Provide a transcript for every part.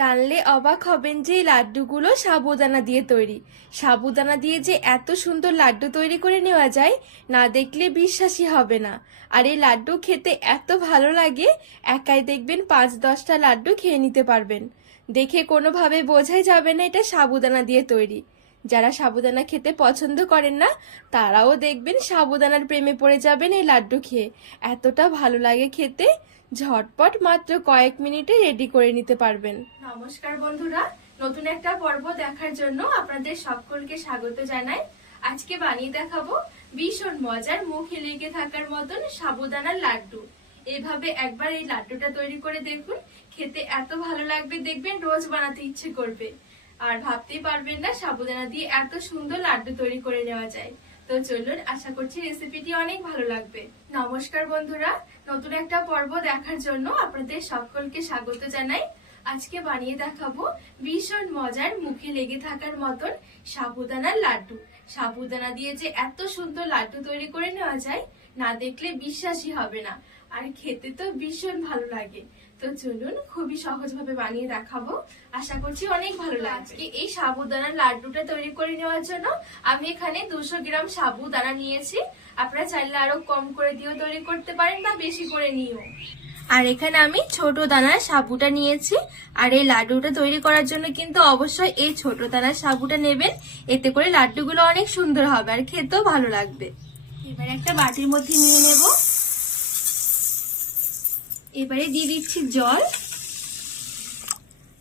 জানলে অবাক হবেন যে এই লাড্ডুগুলো সাবুদানা দিয়ে তৈরি। সাবুদানা দিয়ে যে এত সুন্দর লাড্ডু তৈরি করে নেওয়া যায়, না দেখলে বিশ্বাসই হবে না। আর এই লাড্ডু খেতে এত ভালো লাগে, একাই দেখবেন 5-10টা লাড্ডু খেয়ে নিতে পারবেন। দেখে কোনোভাবে বোঝাই যাবে না এটা সাবুদানা দিয়ে তৈরি। যারা সাবুদানা খেতে পছন্দ করেন না, তারাও দেখবেন সাবুদানার প্রেমে পড়ে যাবেন এই লাড্ডু খেয়ে। এতটা ভালো লাগে খেতে, ঝটপট মাত্র কয়েক মিনিটে রেডি করে নিতে পারবেন। নমস্কার বন্ধুরা, নতুন একটা পর্ব দেখার জন্য আপনাদের সকলকে স্বাগত জানাই। আজকে বানিয়ে দেখাবো ভীষণ মজার, মুখে লেগে থাকার মতন সাবুদানার লাড্ডু। এভাবে একবার এই লাড্ডুটা তৈরি করে দেখুন, খেতে এত ভালো লাগবে, দেখবেন রোজ বানাতে ইচ্ছে করবে। আর ভাবতেই পারবেন না সাবুদানা দিয়ে এত সুন্দর লাড্ডু তৈরি করে নেওয়া যায়। তো চলুন, আশা করছি রেসিপিটি অনেক ভালো লাগবে। নমস্কার বন্ধুরা, নতুন একটা পর্ব দেখার জন্য আপনাদের সকলকে স্বাগত জানাই। আজকে বানিয়ে দেখাবো ভীষণ মজার, মুখে লেগে থাকার মতন সাবুদানার লাড্ডু। সাবুদানা দিয়ে যে এত সুন্দর লাড্ডু তৈরি করে নেওয়া যায়, না দেখলে বিশ্বাসই হবে না। আর খেতে তো ভীষণ ভালো লাগে। তো চলুন, খুবই সহজভাবে বানিয়ে দেখাবো, আশা করছি অনেক ভালো লাগবে। এই সাবুদানার লাড্ডুটা তৈরি করে নেওয়ার জন্য আমি এখানে 200 গ্রাম সাবুদানা নিয়েছি। আপনারা চাইলে আরো কম করে দিয়েও তৈরি করতে পারেন বা বেশি করে নিও। আর এখানে আমি ছোট দানার সাবুটা নিয়েছি। আর এই লাড্ডুটা তৈরি করার জন্য কিন্তু অবশ্যই এই ছোট দানার সাবুটা নেবেন, এতে করে লাড্ডুগুলো অনেক সুন্দর হবে আর খেতেও ভালো লাগবে। এবার একটা বাটির মধ্যে নিয়ে নেব। এবারে দিয়ে দিচ্ছি জল,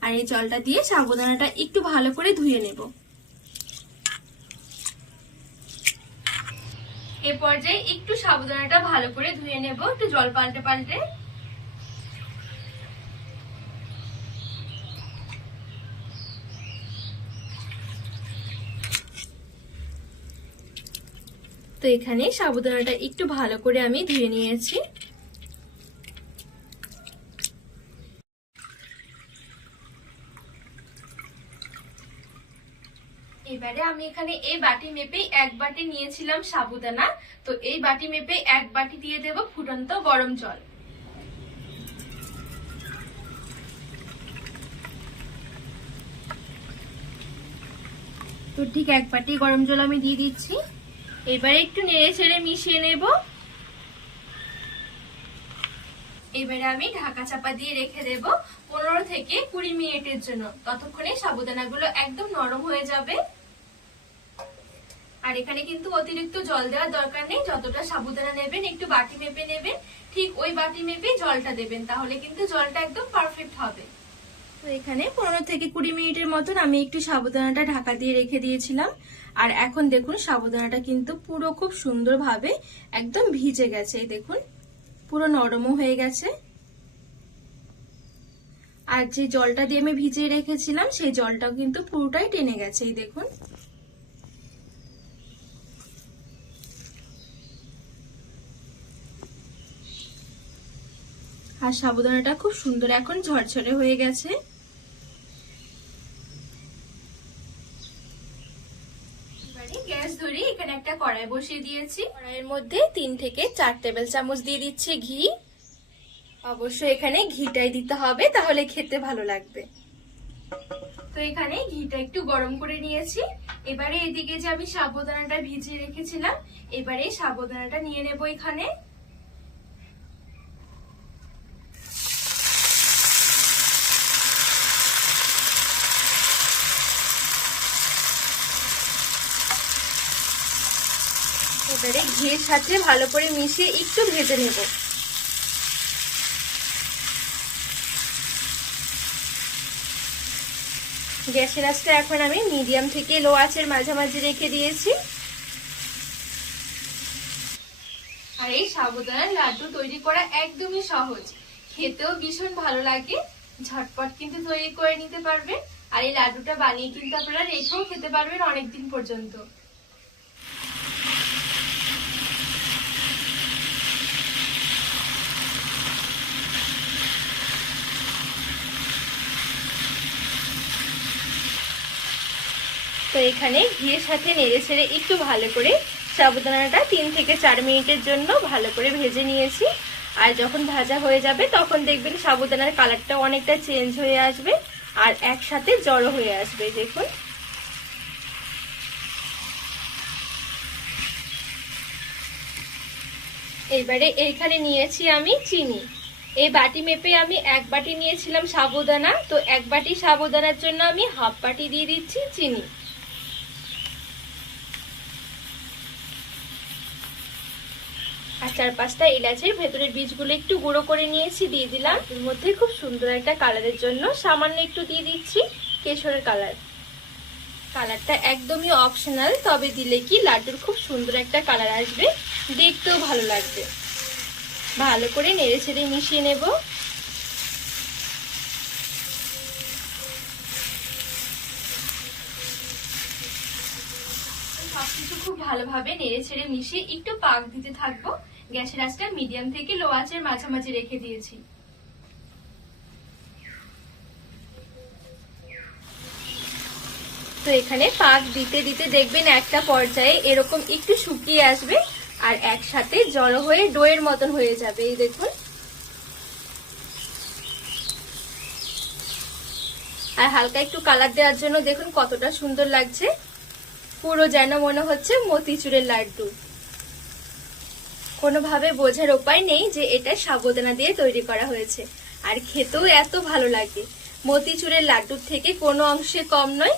আর এই জলটা দিয়ে সাবুদানাটা একটু ভালো করে ধুয়ে নেব। এ পর্যায়ে একটু সাবুদানাটা ভালো করে ধুয়ে নেব, একটু জল পাল্টে পাল্টে। তো এখানে সাবুদানাটা একটু ভালো করে আমি ধুয়ে নিয়েছি। এবারে আমি এখানে এই বাটি মেপে 1 বাটি নিয়েছিলাম সাবুদানা। তো এই বাটি মেপে 1 বাটি দিয়ে দেব ফুটন্ত গরম জল। তো ঠিক 1 বাটি গরম জল আমি দিয়ে দিচ্ছি। এবারে একটু নেড়ে চেড়ে মিশিয়ে নেব। এবারে আমি ঢাকা চাপা দিয়ে রেখে দেব 15 থেকে 20 মিনিটের জন্য। ততক্ষণে সাবুদানাগুলো একদম নরম হয়ে যাবে। আর এখানে কিন্তু অতিরিক্ত জল দেওয়ার দরকার নেই, যতটা সাবুদানা নেবেন একটু বাটি মেপে নেবেন, ঠিক ওই বাটি মেপে জলটা দেবেন, তাহলে কিন্তু জলটা একদম পারফেক্ট হবে। তো এখানে 15 থেকে 20 মিনিটের মতন আমি একটু সাবুদানাটা ঢাকা দিয়ে রেখে দিয়েছিলাম। আর এখন দেখুন সাবুদানাটা কিন্তু পুরো খুব সুন্দরভাবে একদম ভিজে গেছে। এই দেখুন, পুরো নরমও হয়ে গেছে। আর যে জলটা দিয়ে আমি ভিজিয়ে রেখেছিলাম, সেই জলটাও কিন্তু পুরোটাই টেনে গেছে। এই দেখুন, আর সাবুদানাটা খুব সুন্দর এখন ঝরঝরে হয়ে গেছে। গ্যাস ধরে এখানে একটা কড়াই বসিয়ে দিয়েছি। কড়াইয়ের মধ্যে 3 থেকে 4 টেবিল চামচ দিয়ে দিচ্ছি ঘি। অবশ্যই এখানে ঘিটাই দিতে হবে, তাহলে খেতে ভালো লাগবে। তো এখানে ঘিটা একটু গরম করে নিয়েছি। এবারে এদিকে যে আমি সাবুদানাটা ভিজিয়ে রেখেছিলাম, এবারে সাবুদানাটা নিয়ে নেব এখানে। এবারে ঘিয়ের সাথে ভালো করে মিশিয়ে একটু ভেজে নেব। গ্যাসের আঁচটা এখন আমি মিডিয়াম থেকে লো আঁচের মাঝামাঝি রেখে দিয়েছি। আর এই সাবুদানার লাড্ডু তৈরি করা একদমই সহজ, খেতেও ভীষণ ভালো লাগে, ঝটপট কিন্তু তৈরি করে নিতে পারবেন। আর এই লাড্ডুটা বানিয়ে কিন্তু আপনারা রেখেও খেতে পারবেন অনেকদিন পর্যন্ত। তো এখানে ঘিয়ের সাথে নেড়ে ছেড়ে একটু ভালো করে সাবুদানাটা 3 থেকে 4 মিনিটের জন্য ভালো করে ভেজে নিয়েছি। আর যখন ভাজা হয়ে যাবে তখন দেখবেন সাবুদানার কালারটা অনেকটা চেঞ্জ হয়ে আসবে, আর একসাথে জড়ো হয়ে আসবে। দেখুন এবারে এইখানে নিয়েছি আমি চিনি। এই বাটি মেপে আমি 1 বাটি নিয়েছিলাম সাবুদানা, তো 1 বাটি সাবুদানার জন্য আমি হাফ বাটি দিয়ে দিচ্ছি চিনি। আর 4-5টা এলাচের ভেতরের বীজগুলো একটু গুঁড়ো করে নিয়েছি, দিয়ে দিলাম। এর মধ্যে খুব সুন্দর একটা কালারের জন্য সামান্য একটু দিয়ে দিচ্ছি কেশরের কালার। কালারটা একদমই অপশনাল, তবে দিলে কি লাড্ডুর খুব সুন্দর একটা কালার আসবে, দেখতেও ভালো লাগবে। ভালো করে নেড়ে ছেড়ে মিশিয়ে নেব। সবকিছু খুব ভালোভাবে নেড়ে ছেড়ে মিশিয়ে একটু পাক দিতে থাকবো। গ্যাসের আঁচটা মিডিয়াম থেকে লো আঁচের মাঝামাঝি রেখে দিয়েছি। তো এখানে পাক দিতে দিতে দেখবেন একটা পর্যায়ে এরকম একটু শুকিয়ে আসবে আর একসাথে জড়ো হয়ে ডোয়ের মতন হয়ে যাবে। এই দেখুন, আর হালকা একটু কালার দেওয়ার জন্য দেখুন কতটা সুন্দর লাগছে, পুরো যেন মনে হচ্ছে মতিচুরের লাড্ডু। কোনোভাবে বোঝার উপায় নেই যে এটা সাবুদানা দিয়ে তৈরি করা হয়েছে, আর খেতেও এত ভালো লাগে। মতিচুরের লাড্ডুর থেকে কোনো অংশে কম নয়।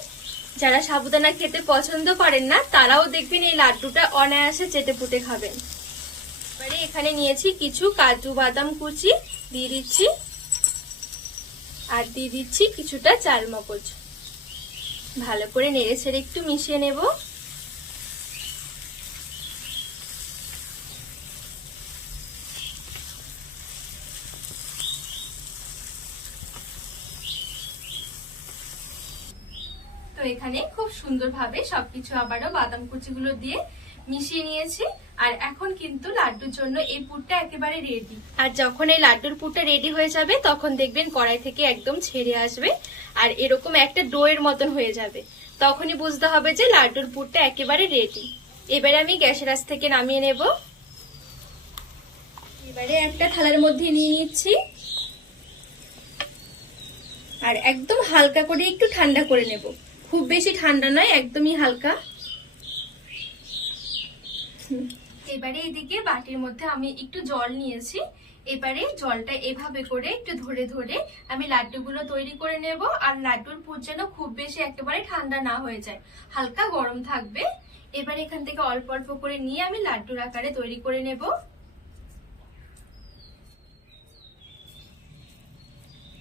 যারা সাবুদানা খেতে পছন্দ করেন না তারাও দেখবেন এই লাড্ডুটা অনায়াসে চেটে পুটে খাবেন। এবারে এখানে নিয়েছি কিছু কাজু বাদাম কুচি, দিয়ে দিচ্ছি। আর দিয়ে দিচ্ছি কিছুটা চালমগজ। ভালো করে নেড়ে ছেড়ে একটু মিশিয়ে নেব। তো এখানে খুব সুন্দরভাবে সবকিছু আবারও বাদাম কুচিগুলো দিয়ে মিশিয়ে নিয়েছি। আর এখন কিন্তু লাড্ডুর জন্য এই পুরটা একেবারে রেডি। আর যখন এই লাড্ডুর পুরটা রেডি হয়ে যাবে তখন দেখবেন কড়াই থেকে একদম ছেড়ে আসবে আর এরকম একটা ডোয়ের মতন হয়ে যাবে। তখনই বুঝতে হবে যে লাড্ডুর পুরটা একেবারে রেডি। এবারে আমি গ্যাসের আঁচ থেকে নামিয়ে নেব। এবারে একটা থালার মধ্যে নিয়ে নিচ্ছি আর একদম হালকা করে একটু ঠান্ডা করে নেব। খুব বেশি ঠান্ডা নয়, একদমই হালকা। এবারে এদিকে বাটির মধ্যে আমি একটু জল নিয়েছি। এবারে জলটা এভাবে করে একটু ধরে ধরে আমি লাড্ডুগুলো তৈরি করে নেব। আর লাড্ডুর পুর যেন খুব বেশি একেবারে ঠান্ডা না হয়ে যায়, হালকা গরম থাকবে। এবারে এখান থেকে অল্প অল্প করে নিয়ে আমি লাড্ডুর আকারে তৈরি করে নেব।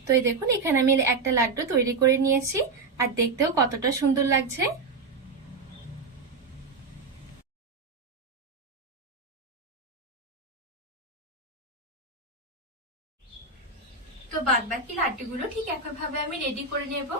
তো এই দেখুন এখানে আমি একটা লাড্ডু তৈরি করে নিয়েছি আর দেখতেও কতটা সুন্দর লাগছে। তো বাদ বাকি লাড্ডুগুলো ঠিক একইভাবে আমি রেডি করে নেব।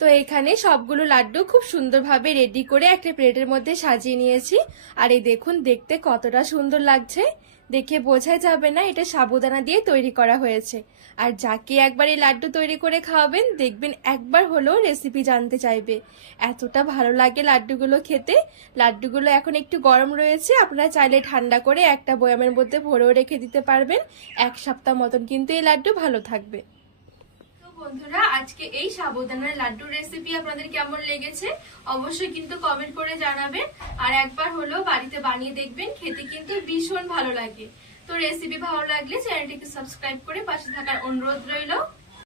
তো এখানে সবগুলো লাড্ডু খুব সুন্দরভাবে রেডি করে একটা প্লেটের মধ্যে সাজিয়ে নিয়েছি। আর এই দেখুন দেখতে কতটা সুন্দর লাগছে, দেখে বোঝাই যাবে না এটা সাবুদানা দিয়ে তৈরি করা হয়েছে। আর যাকে একবার এই লাড্ডু তৈরি করে খাওয়াবেন দেখবেন একবার হলেও রেসিপি জানতে চাইবে, এতটা ভালো লাগে লাড্ডুগুলো খেতে। লাড্ডুগুলো এখন একটু গরম রয়েছে, আপনারা চাইলে ঠান্ডা করে একটা বয়ামের মধ্যে ভরেও রেখে দিতে পারবেন। 1 সপ্তাহ মতন কিন্তু এই লাড্ডু ভালো থাকবে। বন্ধুরা আজকে এই সাবুদানার লাড্ডুর রেসিপি আপনাদের কেমন লেগেছে অবশ্যই কিন্তু কমেন্ট করে জানাবেন। আর একবার হলেও বাড়িতে বানিয়ে দেখবেন, খেতে কিন্তু ভীষণ ভালো লাগে। তো রেসিপি ভালো লাগলে চ্যানেলটিকে সাবস্ক্রাইব করে পাশে থাকার অনুরোধ রইল।